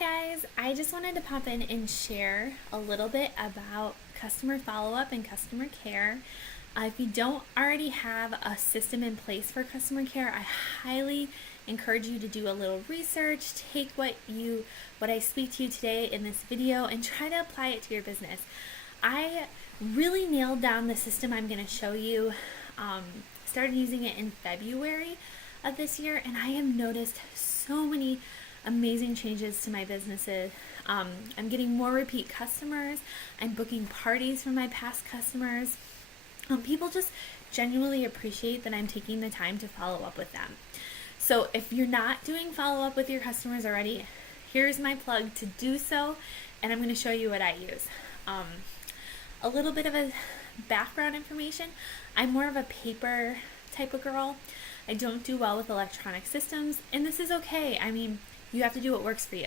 guys, I just wanted to pop in and share a little bit about customer follow-up and customer care. If you don't already have a system in place for customer care, I highly encourage you to do a little research, take what I speak to you today in this video and try to apply it to your business. I really nailed down the system I'm going to show you. Started using it in February of this year, and I have noticed so many amazing changes to my businesses. I'm getting more repeat customers. I'm booking parties for my past customers. People just genuinely appreciate that I'm taking the time to follow up with them. So if you're not doing follow up with your customers already, here's my plug to do so, and I'm going to show you what I use. A little bit of a background information. I'm more of a paper type of girl. I don't do well with electronic systems, and this is okay. I mean, you have to do what works for you.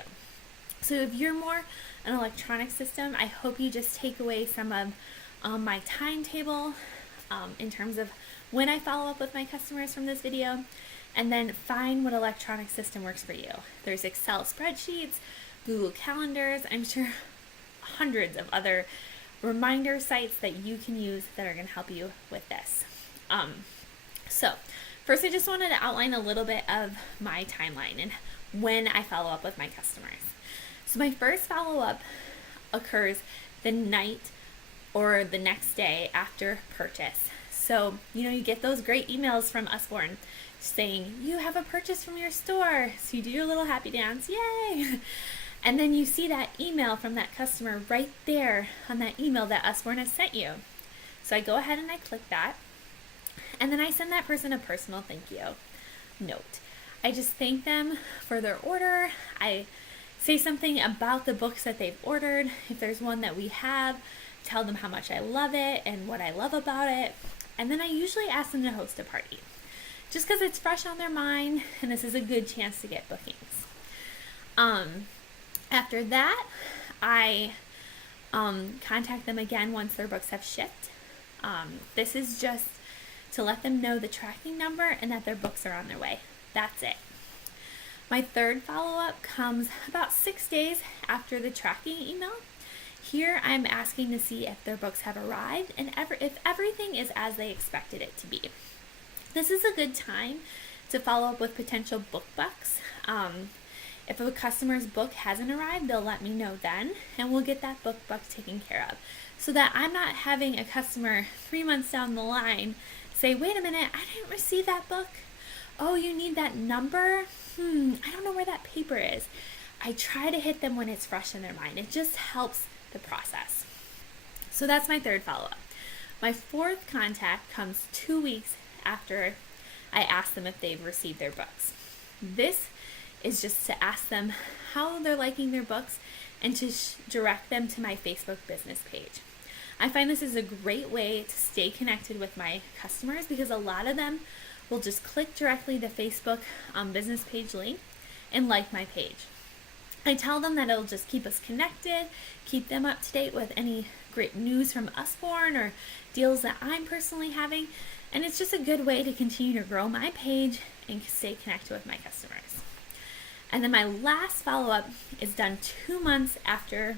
So if you're more an electronic system, I hope you just take away some of my timetable in terms of when I follow up with my customers from this video, and then find what electronic system works for you. There's Excel spreadsheets, Google Calendars, I'm sure hundreds of other reminder sites that you can use that are going to help you with this. So first, I just wanted to outline a little bit of my timeline and when I follow up with my customers. So my first follow-up occurs the night or the next day after purchase. So, you get those great emails from Usborne saying, you have a purchase from your store. So you do your little happy dance, yay! And then you see that email from that customer right there on that email that Usborne has sent you. So I go ahead and I click that. And then I send that person a personal thank you note. I just thank them for their order. I say something about the books that they've ordered. If there's one that we have, tell them how much I love it and what I love about it. And then I usually ask them to host a party, just because it's fresh on their mind and this is a good chance to get bookings. After that, I contact them again once their books have shipped. This is just to let them know the tracking number and that their books are on their way. That's it. My third follow-up comes about 6 days after the tracking email. Here I'm asking to see if their books have arrived and if everything is as they expected it to be. This is a good time to follow up with potential book bucks. If a customer's book hasn't arrived, they'll let me know then, and we'll get that book buck taken care of, so that I'm not having a customer 3 months down the line say, wait a minute, I didn't receive that book. Oh, you need that number? I don't know where that paper is. I try to hit them when it's fresh in their mind. It just helps the process. So that's my third follow-up. My fourth contact comes 2 weeks after I ask them if they've received their books. This is just to ask them how they're liking their books and to direct them to my Facebook business page. I find this is a great way to stay connected with my customers because a lot of them will just click directly the Facebook business page link and like my page. I tell them that it'll just keep us connected, keep them up to date with any great news from Usborne or deals that I'm personally having, and it's just a good way to continue to grow my page and stay connected with my customers. And then my last follow-up is done 2 months after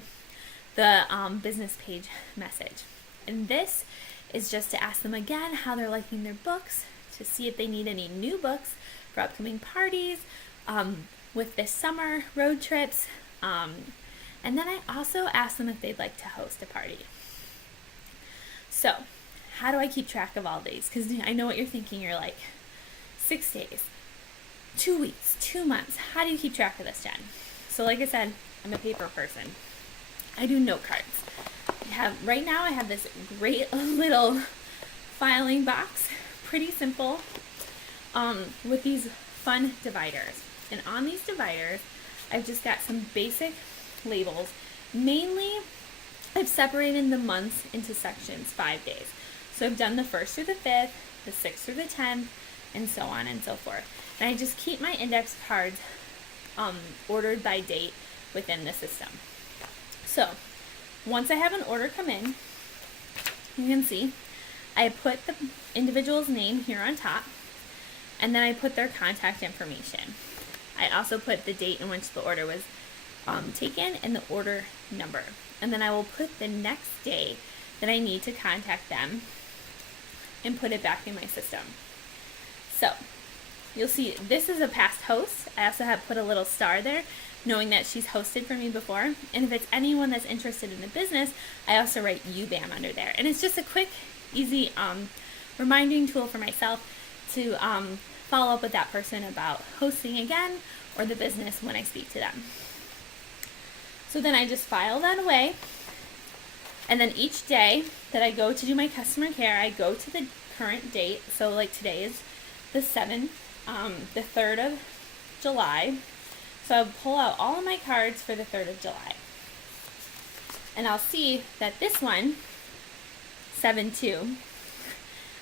the business page message. And this is just to ask them again how they're liking their books, to see if they need any new books for upcoming parties, with this summer road trips. And then I also ask them if they'd like to host a party. So how do I keep track of all these? Because I know what you're thinking. You're like, 6 days, 2 weeks, 2 months. How do you keep track of this, Jen? So like I said, I'm a paper person. I do note cards. Right now I have this great little filing box, pretty simple, with these fun dividers. And on these dividers, I've just got some basic labels. Mainly, I've separated the months into sections, 5 days. So I've done the 1st through the 5th, the 6th through the 10th, and so on and so forth. And I just keep my index cards ordered by date within the system. So once I have an order come in, you can see I put the individual's name here on top, and then I put their contact information. I also put the date in which the order was taken and the order number. And then I will put the next day that I need to contact them and put it back in my system. So you'll see this is a past host. I also have put a little star there, knowing that she's hosted for me before. And if it's anyone that's interested in the business, I also write UBAM under there. And it's just a quick, easy reminding tool for myself to follow up with that person about hosting again or the business when I speak to them. So then I just file that away. And then each day that I go to do my customer care, I go to the current date. So like today is the 7th, the 3rd of July. So I'll pull out all of my cards for the 3rd of July. And I'll see that this one, 7/2,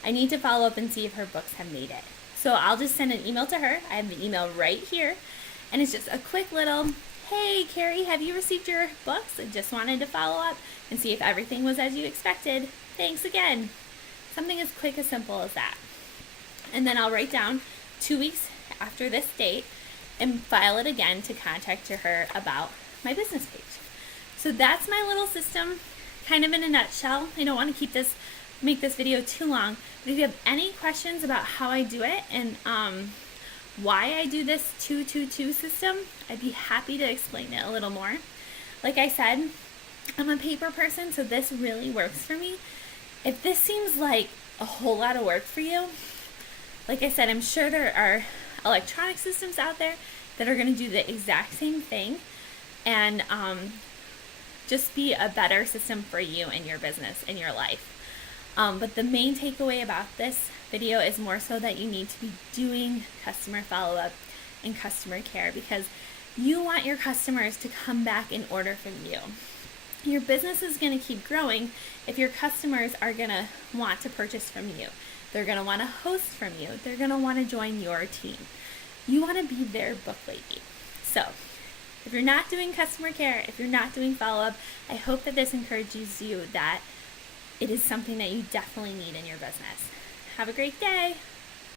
I need to follow up and see if her books have made it. So I'll just send an email to her. I have the email right here. And it's just a quick little, hey, Carrie, have you received your books? I just wanted to follow up and see if everything was as you expected. Thanks again. Something as quick as simple as that. And then I'll write down 2 weeks after this date and file it again to contact her about my business page. So that's my little system, kind of in a nutshell. I don't want to make this video too long, but if you have any questions about how I do it and why I do this 2-2-2 system, I'd be happy to explain it a little more. Like I said, I'm a paper person, so this really works for me. If this seems like a whole lot of work for you, like I said, I'm sure there are electronic systems out there that are going to do the exact same thing and just be a better system for you and your business and your life. But the main takeaway about this video is more so that you need to be doing customer follow-up and customer care because you want your customers to come back and order from you. Your business is going to keep growing if your customers are going to want to purchase from you. They're going to want to host from you. They're going to want to join your team. You want to be their book lady. So if you're not doing customer care, if you're not doing follow-up, I hope that this encourages you that it is something that you definitely need in your business. Have a great day.